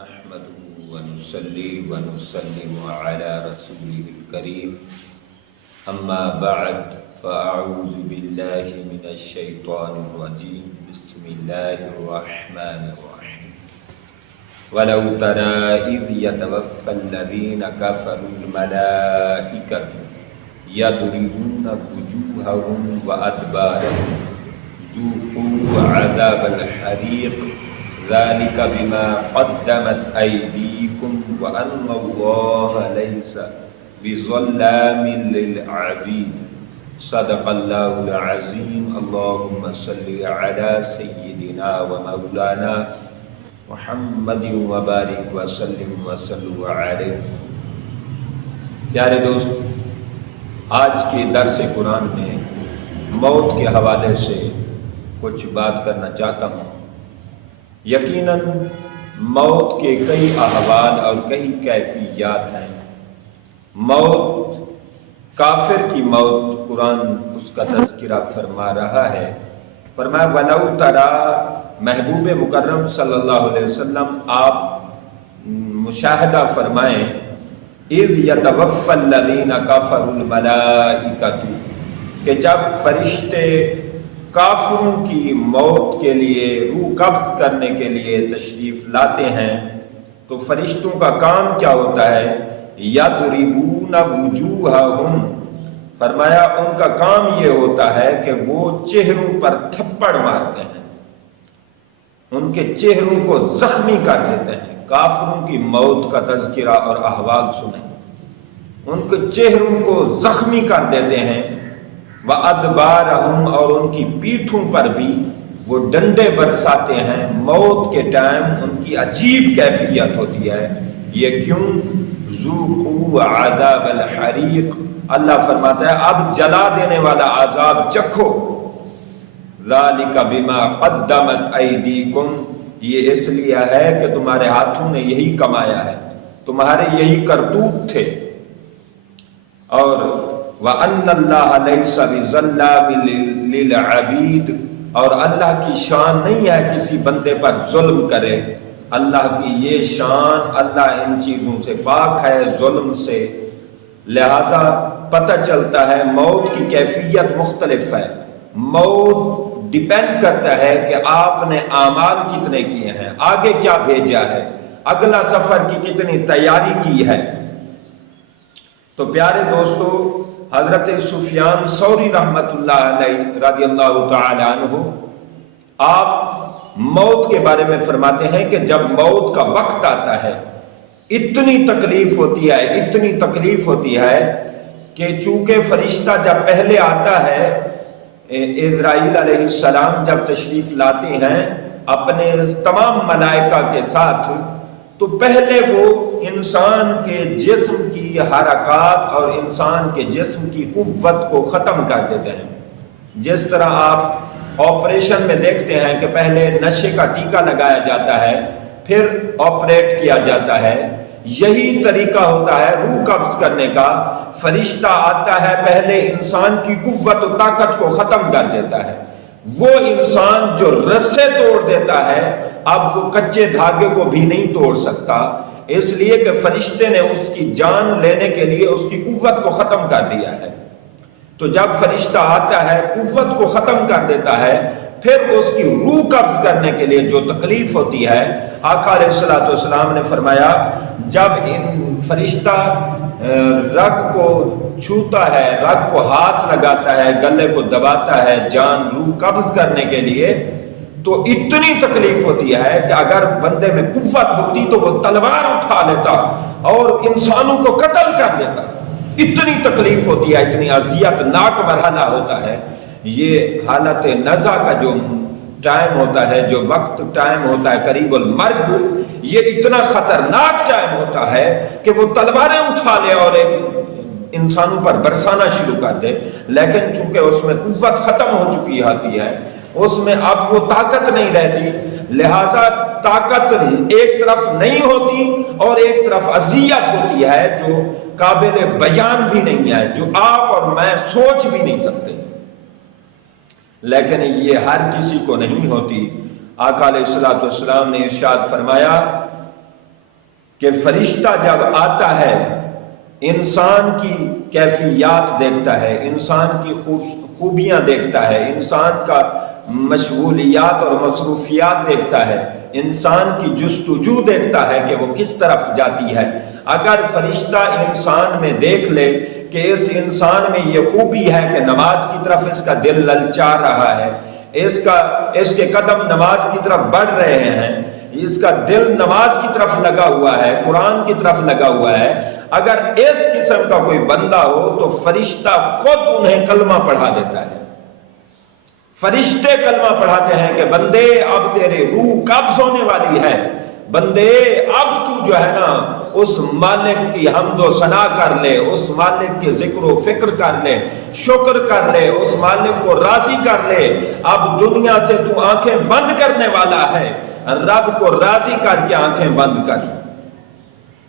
نحمده ونصلي ونسلم على رسوله الكريم أما بعد فأعوذ بالله من الشيطان الرجيم بسم الله الرحمن الرحيم ولو ترى إذ يتوفى الذين كفروا الملائكة يضربون وجوههم وأدبارهم ذوقوا عذاب الحريق ذلك بما قدمت أيديكم وأن الله ليس بظلام للعبيد صدق الله العظيم اللهم صل على سيدنا ومولانا محمد وبارك وسلم وصلوا عليه۔ پیارے دوست، آج کے درس قرآن میں موت کے حوالے سے کچھ بات کرنا چاہتا ہوں۔ یقیناً موت کے کئی احوال اور کئی کیفیات ہیں۔ موت، کافر کی موت، قرآن اس کا تذکرہ فرما رہا ہے۔ فرمایا وَلَوْ تَرَى، محبوب مکرم صلی اللہ علیہ وسلم آپ مشاہدہ فرمائیں، اِذْ يَتَوَفَّى الَّذِينَ كَفَرُوا الْمَلَائِكَةُ، کہ جب فرشتے کافروں کی موت کے لیے روح قبض کرنے کے لیے تشریف لاتے ہیں تو فرشتوں کا کام کیا ہوتا ہے؟ یضربون وجوہہم، فرمایا ان کا کام یہ ہوتا ہے کہ وہ چہروں پر تھپڑ مارتے ہیں، ان کے چہروں کو زخمی کر دیتے ہیں۔ کافروں کی موت کا تذکرہ اور احوال سنیں، ان کے چہروں کو زخمی کر دیتے ہیں، وَأَدْبَارَهُمْ، اور ان کی پیٹھوں پر بھی وہ ڈنڈے برساتے ہیں۔ موت کے ٹائم ان کی عجیب کیفیت ہوتی ہے۔ یہ کیوں؟ ذُوقُوا عَذَابَ الْحَرِيقِ، اللہ فرماتا ہے اب جلا دینے والا عذاب چکھو۔ ذَلِكَ بِمَا قَدَّمَتْ أَيْدِيكُمْ، یہ اس لیے ہے کہ تمہارے ہاتھوں نے یہی کمایا ہے، تمہارے یہی کرتوت تھے۔ اور وَأَنَّ اللَّهَ لَيْسَ بِظَلَّامٍ لِلْعَبِيدِ، اور اللہ کی شان نہیں ہے کسی بندے پر ظلم کرے۔ اللہ کی یہ شان، اللہ ان چیزوں سے پاک ہے، ظلم سے۔ لہذا پتہ چلتا ہے موت کی کیفیت مختلف ہے۔ موت ڈیپینڈ کرتا ہے کہ آپ نے اعمال کتنے کیے ہیں، آگے کیا بھیجا ہے، اگلا سفر کی کتنی تیاری کی ہے۔ تو پیارے دوستو، حضرت سفیان ثوری رحمت اللہ علیہ رضی اللہ تعالی عنہ آپ موت کے بارے میں فرماتے ہیں کہ جب موت کا وقت آتا ہے اتنی تکلیف ہوتی ہے، اتنی تکلیف ہوتی ہے کہ چونکہ فرشتہ جب پہلے آتا ہے، عزرائیل علیہ السلام جب تشریف لاتے ہیں اپنے تمام ملائکہ کے ساتھ، تو پہلے وہ انسان کے جسم کی حرکات اور انسان کے جسم کی قوت کو ختم کر دیتے ہیں۔ جس طرح آپ آپریشن میں دیکھتے ہیں کہ پہلے نشے کا ٹیکہ لگایا جاتا ہے، پھر آپریٹ کیا جاتا ہے، یہی طریقہ ہوتا ہے روح قبض کرنے کا۔ فرشتہ آتا ہے، پہلے انسان کی قوت و طاقت کو ختم کر دیتا ہے۔ وہ انسان جو رسے توڑ دیتا ہے اب وہ کچے دھاگے کو بھی نہیں توڑ سکتا، اس لیے کہ فرشتے نے اس کی جان لینے کے لیے اس کی قوت کو ختم کر دیا ہے۔ تو جب فرشتہ آتا ہے قوت کو ختم کر دیتا ہے، پھر اس کی روح قبض کرنے کے لیے جو تکلیف ہوتی ہے، آقا علیہ الصلوۃ والسلام نے فرمایا جب فرشتہ رگ کو چھوتا ہے، رگ کو ہاتھ لگاتا ہے، گلے کو دباتا ہے جان روح قبض کرنے کے لیے، تو اتنی تکلیف ہوتی ہے کہ اگر بندے میں قوت ہوتی تو وہ تلوار اٹھا لیتا اور انسانوں کو قتل کر دیتا۔ اتنی تکلیف ہوتی ہے، اتنی اذیت ناک مرحلہ ہوتا ہے۔ یہ حالت نزع کا جو ٹائم ہوتا ہے، جو وقت ٹائم ہوتا ہے قریب المرگ، یہ اتنا خطرناک ٹائم ہوتا ہے کہ وہ تلواریں اٹھا لے اور انسانوں پر برسانا شروع کر دے، لیکن چونکہ اس میں قوت ختم ہو چکی ہوتی ہے، اس میں اب وہ طاقت نہیں رہتی، لہٰذا طاقت ایک طرف نہیں ہوتی اور ایک طرف اذیت ہوتی ہے جو قابل بیان بھی نہیں ہے، جو آپ اور میں سوچ بھی نہیں سکتے۔ لیکن یہ ہر کسی کو نہیں ہوتی۔ آقا علیہ الصلوۃ والسلام نے ارشاد فرمایا کہ فرشتہ جب آتا ہے انسان کی کیفیات دیکھتا ہے، انسان کی خوبیاں دیکھتا ہے، انسان کا مشغولیات اور مصروفیات دیکھتا ہے، انسان کی جستجو دیکھتا ہے کہ وہ کس طرف جاتی ہے۔ اگر فرشتہ انسان میں دیکھ لے کہ اس انسان میں یہ خوبی ہے کہ نماز کی طرف اس کا دل للچا رہا ہے، اس کے قدم نماز کی طرف بڑھ رہے ہیں، اس کا دل نماز کی طرف لگا ہوا ہے، قرآن کی طرف لگا ہوا ہے، اگر اس قسم کا کوئی بندہ ہو تو فرشتہ خود انہیں کلمہ پڑھا دیتا ہے۔ فرشتے کلمہ پڑھاتے ہیں کہ بندے اب تیرے روح قبض ہونے والی ہے، بندے اب تو جو ہے نا اس مالک کی حمد و ثنا کر لے، اس مالک کی ذکر و فکر کر لے، شکر کر لے، اس مالک کو راضی کر لے، اب دنیا سے تو آنکھیں بند کرنے والا ہے، رب کو راضی کر کے آنکھیں بند کر۔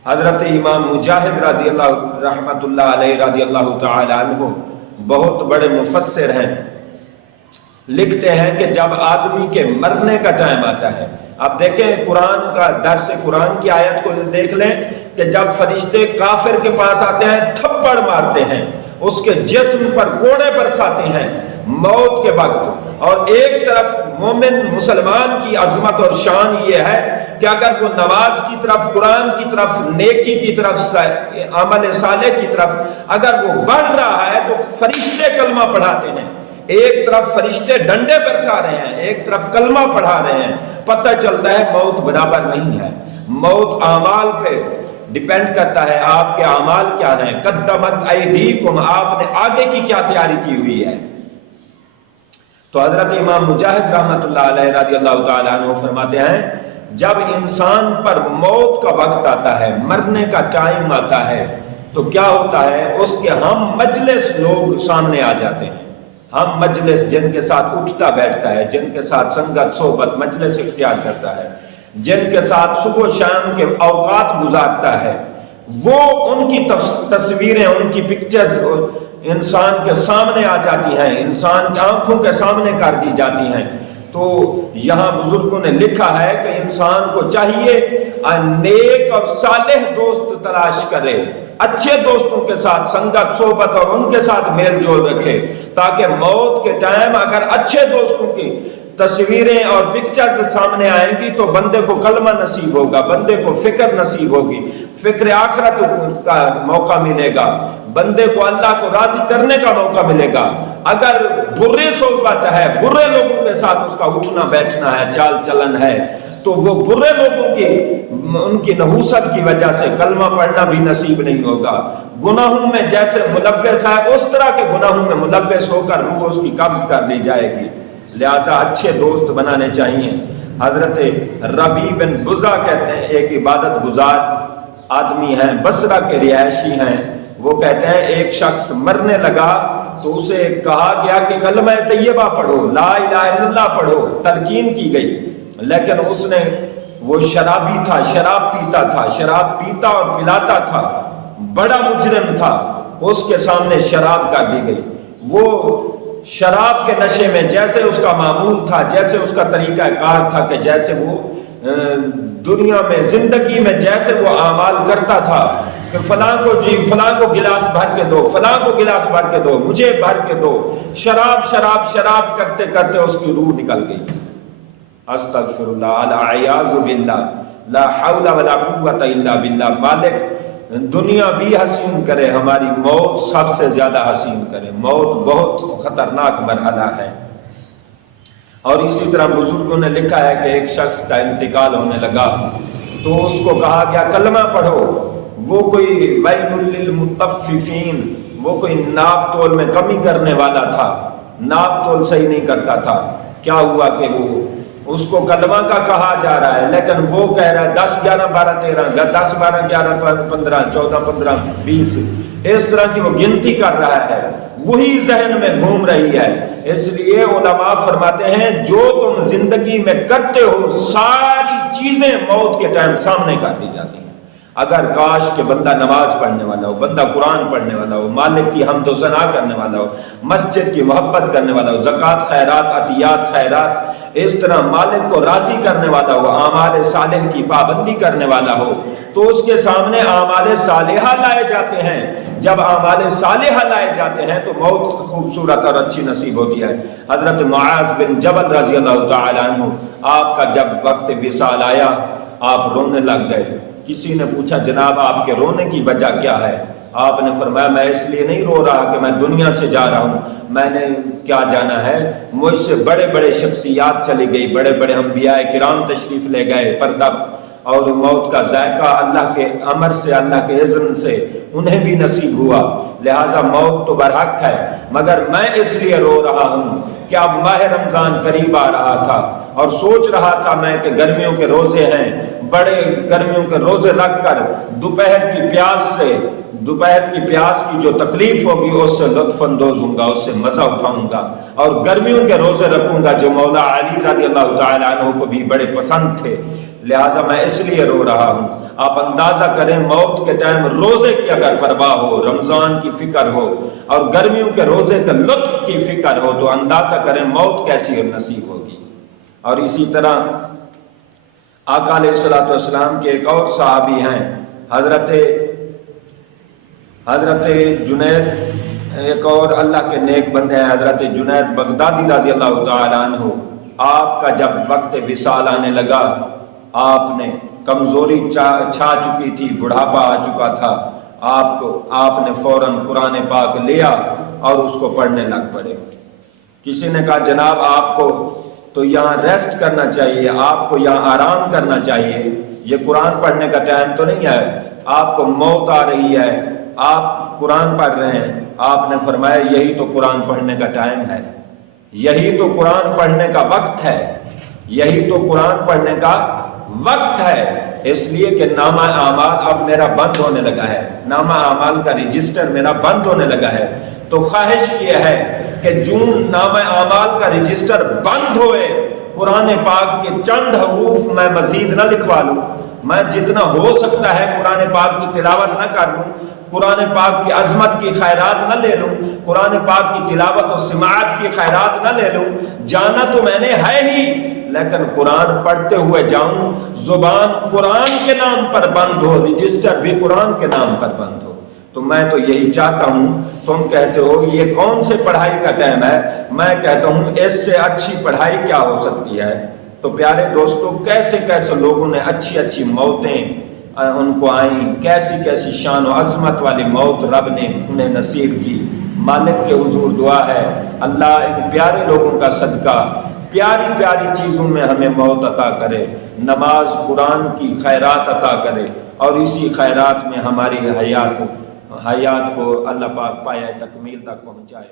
حضرت امام مجاہد رضی اللہ رحمت اللہ علیہ رضی اللہ تعالی عنہ بہت بڑے مفسر ہیں، لکھتے ہیں کہ جب آدمی کے مرنے کا ٹائم آتا ہے، آپ دیکھیں قرآن کا درس قرآن کی آیت کو دیکھ لیں کہ جب فرشتے کافر کے پاس آتے ہیں تھپڑ مارتے ہیں، اس کے جسم پر کوڑے برساتے ہیں موت کے وقت، اور ایک طرف مومن مسلمان کی عظمت اور شان یہ ہے کہ اگر وہ نماز کی طرف، قرآن کی طرف، نیکی کی طرف، عمل صالح کی طرف اگر وہ بڑھ رہا ہے تو فرشتے کلمہ پڑھاتے ہیں، ایک طرف فرشتے ڈنڈے برسا رہے ہیں، ایک طرف کلمہ پڑھا رہے ہیں، پتہ چلتا ہے موت برابر نہیں ہے، موت اعمال پہ ڈیپینڈ کرتا ہے، آپ کے اعمال کیا ہیں، قدمت ایدیکم، آپ نے آگے کی کیا تیاری کی ہوئی ہے۔ تو حضرت امام مجاہد رحمت اللہ علیہ رضی اللہ تعالیٰ عنہ فرماتے ہیں جب انسان پر موت کا وقت آتا ہے، مرنے کا ٹائم آتا ہے، تو کیا ہوتا ہے، اس کے ہم مجلس لوگ سامنے آ جاتے ہیں، ہم مجلس جن کے ساتھ اٹھتا بیٹھتا ہے، جن کے ساتھ سنگت صحبت مجلس اختیار کرتا ہے، جن کے ساتھ صبح و شام کے اوقات گزارتا ہے، وہ ان کی تصویریں، ان کی پکچرز انسان کے سامنے آ جاتی ہیں، انسان کی آنکھوں کے سامنے کر دی جاتی ہیں۔ تو یہاں بزرگوں نے لکھا ہے کہ انسان کو چاہیے نیک اور صالح دوست تلاش کرے، اچھے دوستوں کے ساتھ سنگت صحبت اور ان کے ساتھ میل جول رکھے، تاکہ موت کے ٹائم اگر اچھے دوستوں کی تصویریں اور پکچرز سامنے آئیں گی تو بندے کو کلمہ نصیب ہوگا، بندے کو فکر نصیب ہوگی، فکر آخرت کا موقع ملے گا، بندے کو اللہ کو راضی کرنے کا موقع ملے گا۔ اگر برے صحبت ہے، برے لوگوں کے ساتھ اس کا اٹھنا بیٹھنا ہے، چال چلن ہے، تو وہ برے لوگوں کی ان کی نحوست کی وجہ سے کلمہ پڑھنا بھی نصیب نہیں ہوگا، گناہوں میں جیسے ملوث ہے اس طرح کے گناہوں میں ملوث ہو کر روح اس کی قبض کر لی جائے گی۔ لہذا اچھے دوست بنانے چاہیے۔ حضرت ربیع بن بزہ کہتے ہیں، ایک عبادت گزار آدمی ہیں، بصرہ کے رہائشی ہیں، وہ کہتے ہیں ایک شخص مرنے لگا تو اسے کہا گیا کہ کلمہ طیبہ پڑھو، لا الہ الا اللہ پڑھو، تلقین کی گئی، لیکن اس نے، وہ شرابی تھا، شراب پیتا تھا، شراب پیتا اور پلاتا تھا، بڑا مجرم تھا، اس کے سامنے شراب کر دی گئی، وہ شراب کے نشے میں جیسے اس کا معمول تھا، جیسے اس کا طریقہ کار تھا کہ جیسے وہ دنیا میں زندگی میں جیسے وہ اعمال کرتا تھا کہ فلاں کو جی فلاں کو گلاس بھر کے دو، فلاں کو گلاس بھر کے دو، مجھے بھر کے دو، شراب شراب شراب کرتے کرتے اس کی روح نکل گئی۔ استغفر اللہ، العیاذ باللہ، لا حول ولا قوت الا باللہ۔ مالک دنیا بھی حسین کرے، ہماری موت سب سے زیادہ حسین کرے۔ موت بہت خطرناک مرحلہ ہے۔ اور اسی طرح بزرگوں نے لکھا ہے کہ ایک شخص کا انتقال ہونے لگا تو اس کو کہا گیا کلمہ پڑھو، وہ کوئی ویل للمطففین، وہ کوئی ناپ تول میں کمی کرنے والا تھا، ناپ تول صحیح نہیں کرتا تھا۔ کیا ہوا کہ وہ اس کو کلمہ کا کہا جا رہا ہے، لیکن وہ کہہ رہا ہے 10 11 12 13 10 12 11 15 14 15 20 اس طرح کی وہ گنتی کر رہا ہے، وہی ذہن میں گھوم رہی ہے۔ اس لیے علماء فرماتے ہیں جو تم زندگی میں کرتے ہو ساری چیزیں موت کے ٹائم سامنے کر دی جاتی ہیں۔ اگر کاش کہ بندہ نماز پڑھنے والا ہو، بندہ قرآن پڑھنے والا ہو، مالک کی حمد و ثنا کرنے والا ہو، مسجد کی محبت کرنے والا ہو، زکوٰۃ خیرات، عطیات خیرات، اس طرح مالک کو راضی کرنے والا ہو، اعمال صالح کی پابندی کرنے والا ہو، تو اس کے سامنے اعمال صالحہ لائے جاتے ہیں۔ جب اعمال صالحہ لائے جاتے ہیں تو موت خوبصورت اور اچھی نصیب ہوتی ہے۔ حضرت معاذ بن جبل رضی اللہ تعالیٰ عنہ، آپ کا جب وقت وصال آیا آپ رونے لگ گئے۔ کسی نے پوچھا جناب آپ کے رونے کی وجہ کیا ہے؟ آپ نے فرمایا میں اس لیے نہیں رو رہا کہ میں دنیا سے جا رہا ہوں، میں نے کیا جانا ہے، مجھ سے بڑے بڑے شخصیات چلی گئی، بڑے بڑے انبیاء کرام تشریف لے گئے، پردہ اور موت کا ذائقہ اللہ کے امر سے، اللہ کے اذن سے انہیں بھی نصیب ہوا، لہٰذا موت تو برحق ہے، مگر میں اس لیے رو رہا ہوں کہ اب ماہ رمضان قریب آ رہا تھا اور سوچ رہا تھا میں کہ گرمیوں کے روزے ہیں، بڑے گرمیوں کے روزے رکھ کر دوپہر کی پیاس کی جو تکلیف ہوگی اس سے لطف اندوز ہوں گا، اس سے مزہ اٹھاؤں گا، اور گرمیوں کے روزے رکھوں گا جو مولا علی رضی اللہ تعالیٰ عنہ کو بھی بڑے پسند تھے، لہٰذا میں اس لیے رو رہا ہوں۔ آپ اندازہ کریں موت کے ٹائم روزے کی اگر پرواہ ہو، رمضان کی فکر ہو اور گرمیوں کے روزے کے لطف کی فکر ہو تو اندازہ کریں موت کیسی نصیب ہوگی۔ اور اسی طرح آقا علیہ الصلوۃ والسلام کے ایک اور صحابی ہیں، حضرت جنید، ایک اور اللہ کے نیک بندے ہیں حضرت جنید بغدادی رضی اللہ تعالیٰ عنہ۔ آپ کا جب وقت وصال آنے لگا، آپ نے کمزوری چھا چکی تھی، بڑھاپا آ چکا تھا، آپ نے فوراً قرآن پاک لیا اور اس کو پڑھنے لگ پڑے۔ کسی نے کہا جناب آپ کو تو یہاں ریسٹ کرنا چاہیے، آپ کو یہاں آرام کرنا چاہیے، یہ قرآن پڑھنے کا ٹائم تو نہیں ہے، آپ کو موت آ رہی ہے، آپ قرآن پڑھ رہے ہیں۔ آپ نے فرمایا یہی تو قرآن پڑھنے کا ٹائم ہے، یہی تو قرآن پڑھنے کا وقت ہے، یہی تو قرآن پڑھنے کا وقت ہے، اس لیے کہ نامہ اعمال اب میرا بند ہونے لگا ہے، نامہ اعمال کا رجسٹر میرا بند ہونے لگا ہے، تو خواہش یہ ہے کہ جون نامہ اعمال کا رجسٹر بند ہوئے، قرآن پاک کے چند حروف میں مزید نہ لکھوا لوں، میں جتنا ہو سکتا ہے قرآن پاک کی تلاوت نہ کر لوں، قرآن پاک کی عظمت کی خیرات نہ لے لوں، قرآن پاک کی تلاوت و سماعت کی خیرات نہ لے لوں، جانا تو میں نے ہے ہی، لیکن قرآن پڑھتے ہوئے جاؤں، زبان قرآن کے نام پر بند ہو، رجسٹر بھی قرآن کے نام پر بند ہو۔ تو میں تو یہی چاہتا ہوں، تم کہتے ہو یہ کون سے پڑھائی کا ٹائم ہے، میں کہتا ہوں اس سے اچھی پڑھائی کیا ہو سکتی ہے۔ تو پیارے دوستو، کیسے کیسے لوگوں نے اچھی اچھی موتیں ان کو آئیں، کیسی کیسی شان و عظمت والی موت رب نے انہیں نصیب کی۔ مالک کے حضور دعا ہے اللہ ان پیارے لوگوں کا صدقہ پیاری پیاری چیزوں میں ہمیں موت عطا کرے، نماز قرآن کی خیرات عطا کرے، اور اسی خیرات میں ہماری حیات کو اللہ پاک پایہ تکمیل تک پہنچائے۔